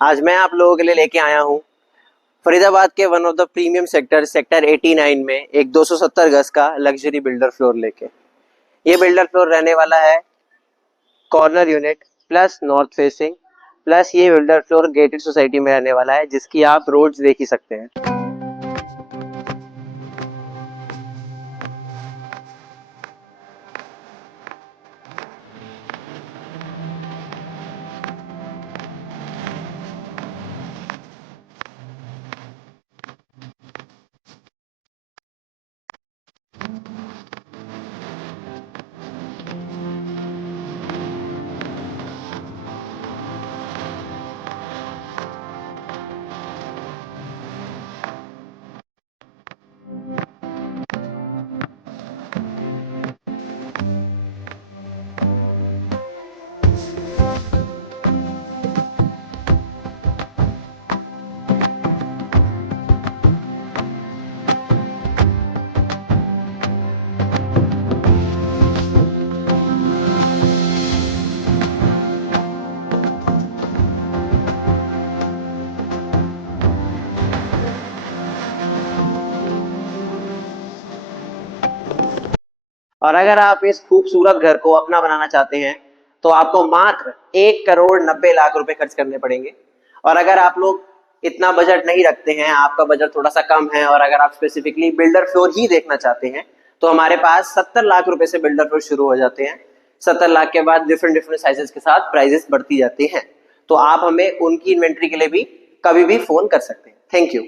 आज मैं आप लोगों के लिए लेके आया हूँ फरीदाबाद के one of the premium sector 89 में एक 270 गज का लग्जरी बिल्डर फ्लोर लेके। ये बिल्डर फ्लोर रहने वाला है corner unit plus north facing plus ये बिल्डर फ्लोर गेटेड सोसाइटी में रहने वाला है, जिसकी आप रोड्स देख ही सकते हैं। और अगर आप इस खूबसूरत घर को अपना बनाना चाहते हैं तो आपको मात्र 1,90,00,000 रुपए खर्च करने पड़ेंगे। और अगर आप लोग इतना बजट नहीं रखते हैं, आपका बजट थोड़ा सा कम है और अगर आप स्पेसिफिकली बिल्डर फ्लोर ही देखना चाहते हैं तो हमारे पास 70 लाख रुपए से बिल्डर फ्लोर शुरू हो जाते हैं। 70 लाख के बाद डिफरेंट साइजेस के साथ प्राइजेस बढ़ती जाती हैं। तो आप हमें उनकी इन्वेंट्री के लिए भी कभी भी फोन कर सकते हैं। Thank you.